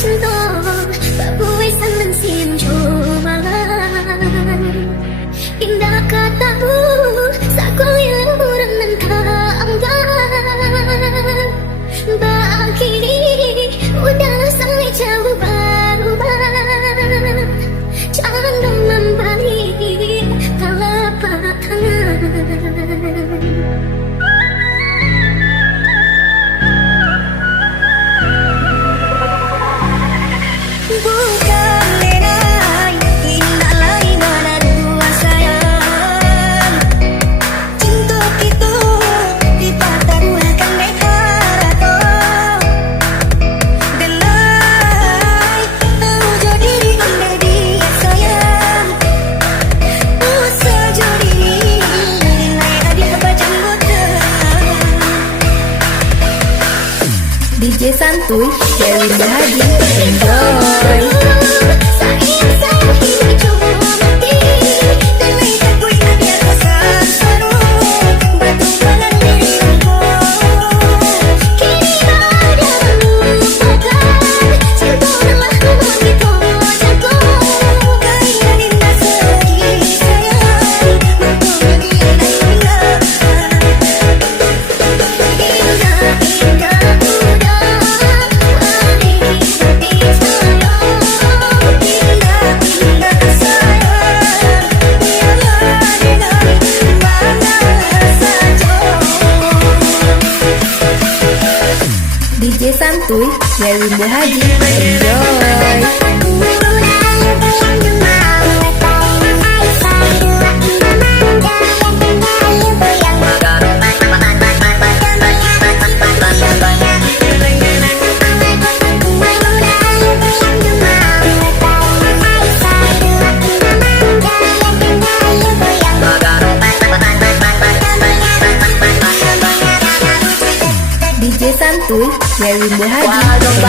cinta tak boleh sangat siang cobalan indah katamu sakau yang orang dan keanggan kini udah sampai jauh berubah jangan dong membalik telapak tangan. DJ Santuy, Dewi Bahagia, enjoy. DJ Santuy, Dewi Bahagia, enjoy. DJ Santuy, Dewi Bahagia, enjoy.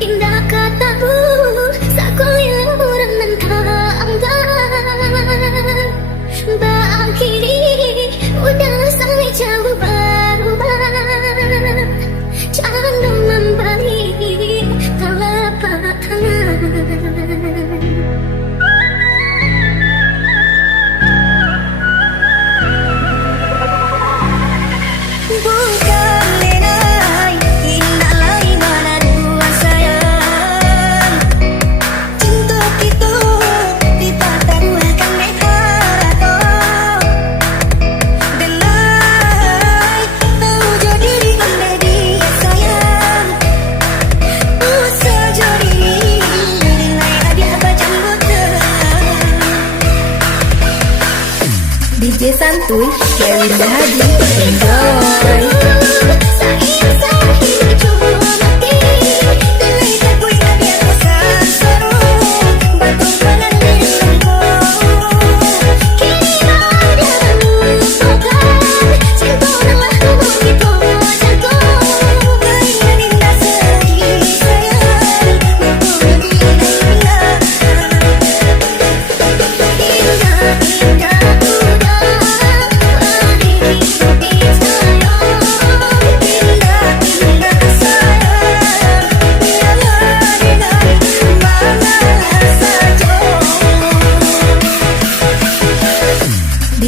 Indah katamu sakau yang orang dan keanggan kini udah sampai jauh berubah jangan dong membalik telapak tangan. DJ Santuy, Dewi Bahagia, enjoy.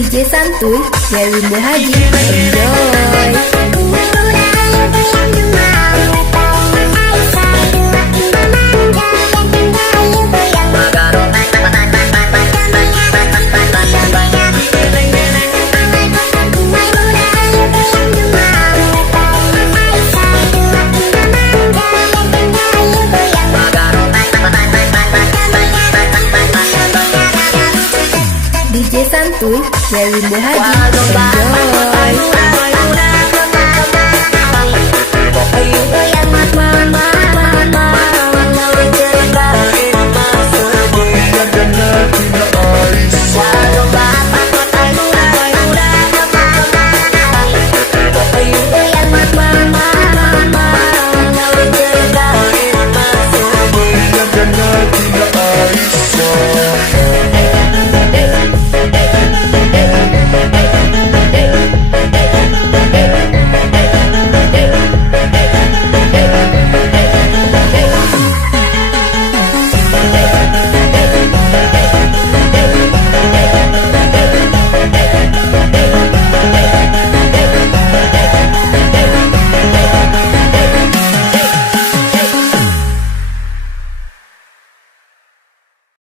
DJ Santuy, Dewi Bahagia, enjoy. Yerimbo Haji. Enjoy.